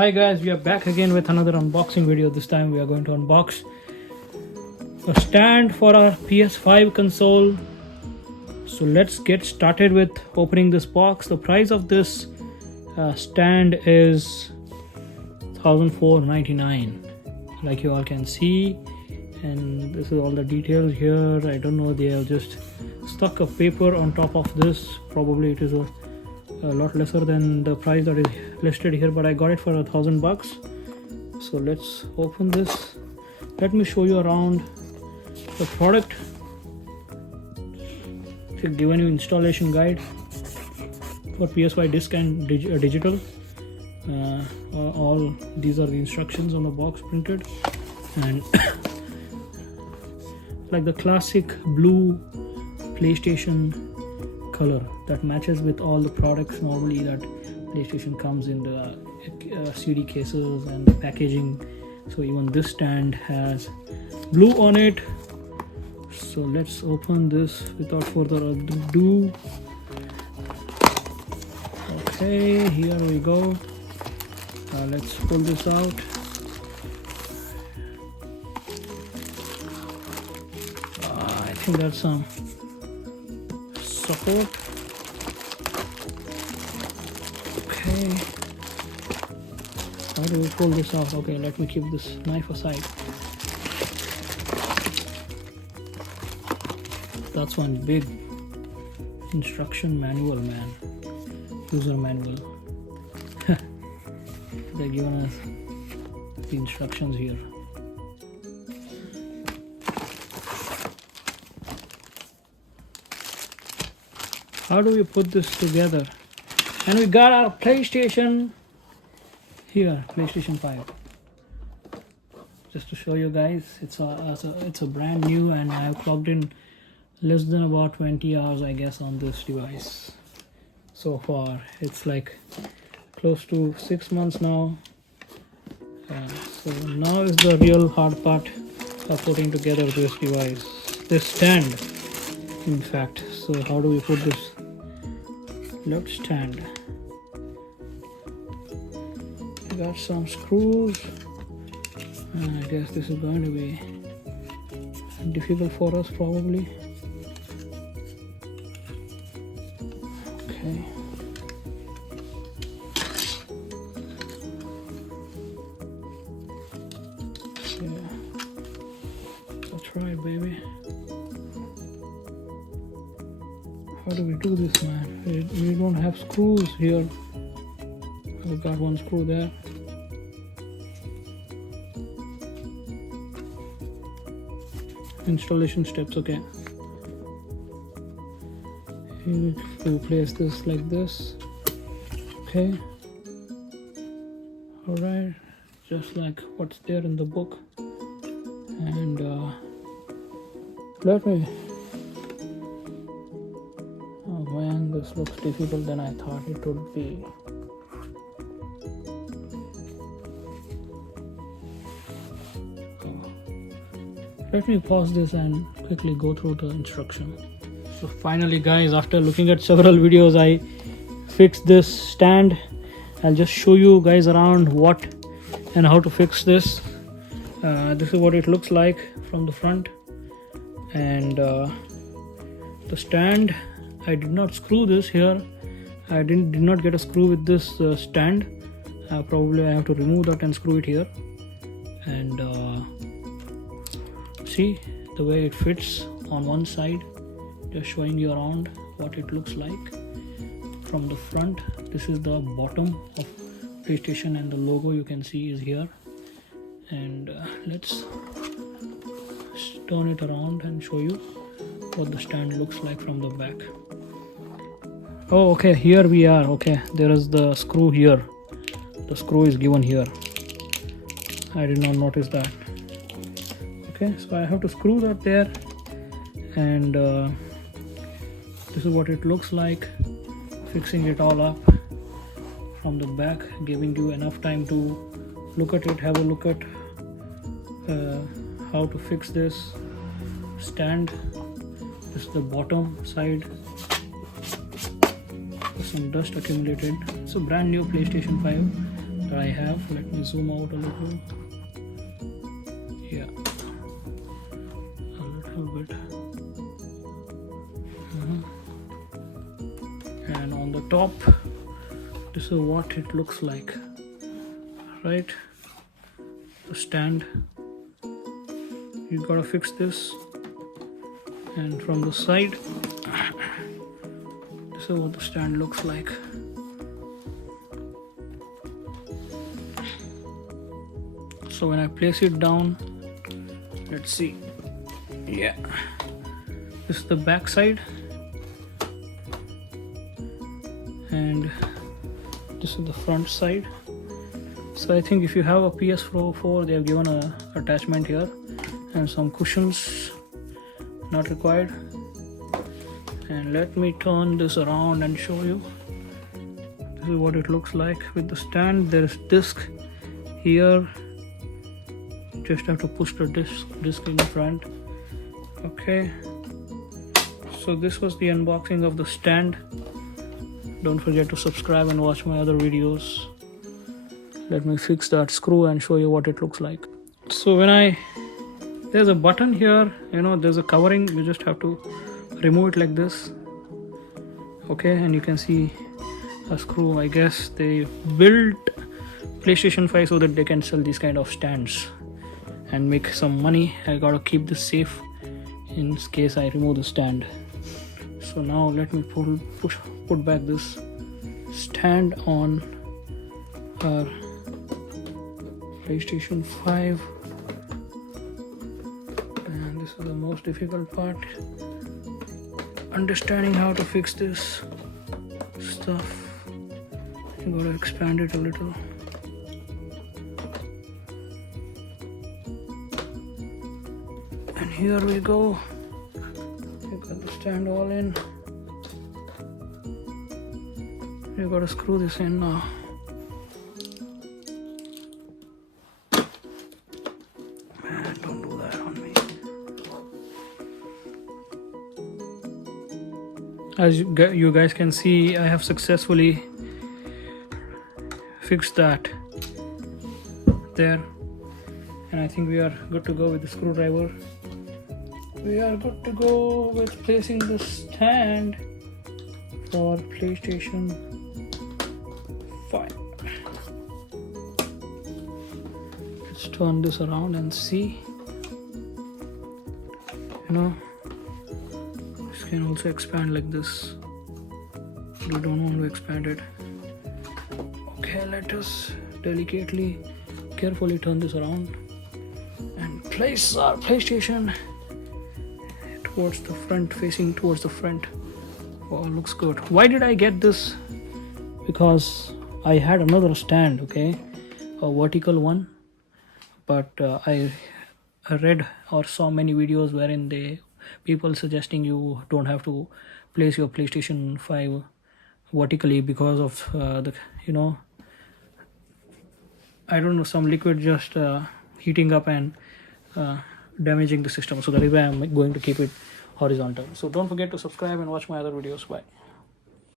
Hi guys, we are back again with another unboxing video. This time we are going to unbox a stand for our PS5 console. So let's get started with opening this box. The price of this stand is $1,499, like you all can see, and this is all the details here. I don't know, they have just stuck a paper on top of this. Probably it is a lot lesser than the price that is listed here, but I got it for $1,000. So let's open this. Let me show you around the product. They've given you installation guide for PS5 disc and digital. All these are the instructions on the box printed, and like the classic blue PlayStation color that matches with all the products normally that PlayStation comes in the CD cases and the packaging. So even this stand has blue on it. So let's open this without further ado. Okay, here we go. Let's pull this out. I think that's some support. Okay, how do we pull this out? Okay, let me keep this knife aside. That's one big instruction manual, man. User manual. They're giving us the instructions here. How do we put this together? And we got our PlayStation here, PlayStation 5. Just to show you guys, it's a brand new, and I've plugged in less than about 20 hours, I guess, on this device so far. It's like close to 6 months now. So now is the real hard part of putting together this device, this stand, in fact. So how do we put this left stand? We got some screws, and I guess this is going to be difficult for us probably. Okay. Yeah. That's right, baby. How do we do this, man? We don't have screws here. I've got one screw there. Installation steps, okay. Here we place this like this. Okay. Alright, just like what's there in the book. And let me. Oh man, this looks difficult than I thought it would be. Let me pause this and quickly go through the instruction. So finally guys, after looking at several videos, I fixed this stand. I'll just show you guys around what and how to fix this. This is what it looks like from the front. And the stand, I did not screw this here. I did not get a screw with this stand. Probably I have to remove that and screw it here. And see the way it fits on one side. Just showing you around what it looks like from the front. This is the bottom of PlayStation, and the logo you can see is here. And let's turn it around and show you what the stand looks like from the back. Oh, okay, here we are. Okay, there is the screw here. The screw is given here. I did not notice that. Okay, so I have to screw that there, and this is what it looks like, fixing it all up from the back, giving you enough time to look at it, have a look at how to fix this stand. This is the bottom side. There's some dust accumulated. It's a brand new PlayStation 5. that I have. Let me zoom out a little. Yeah, a little bit. And on the top, this is what it looks like, right? The stand, you gotta fix this, and from the side, this is what the stand looks like. So when I place it down, let's see. Yeah, this is the back side, and this is the front side. So I think if you have a PS4, they have given a attachment here and some cushions, not required. And let me turn this around and show you. This is what it looks like with the stand. There is disc here. You just have to push the disc in front. Okay. So this was the unboxing of the stand. Don't forget to subscribe and watch my other videos. Let me fix that screw and show you what it looks like. So there's a button here, there's a covering. You just have to remove it like this. Okay, and you can see a screw. I guess they built PlayStation 5 so that they can sell these kind of stands and make some money. I gotta keep this safe in case I remove the stand. So now let me put back this stand on our PlayStation 5, and this is the most difficult part, understanding how to fix this stuff. You gotta expand it a little. And here we go. You got the stand all in. You gotta screw this in now. Man, don't do that on me. As you guys can see, I have successfully fixed that there, and I think we are good to go with the screwdriver. We are good to go with placing the stand for PlayStation 5. Let's turn this around and see. This can also expand like this. We don't want to expand it. Okay, let us delicately, carefully turn this around and place our PlayStation towards the front, facing towards the front. Oh, looks good. Why did I get this? Because I had another stand, okay, a vertical one, but I read or saw many videos wherein people suggesting you don't have to place your PlayStation 5 vertically because of I don't know, some liquid just heating up and damaging the system. So that is why I'm going to keep it horizontal. So don't forget to subscribe and watch my other videos. Bye.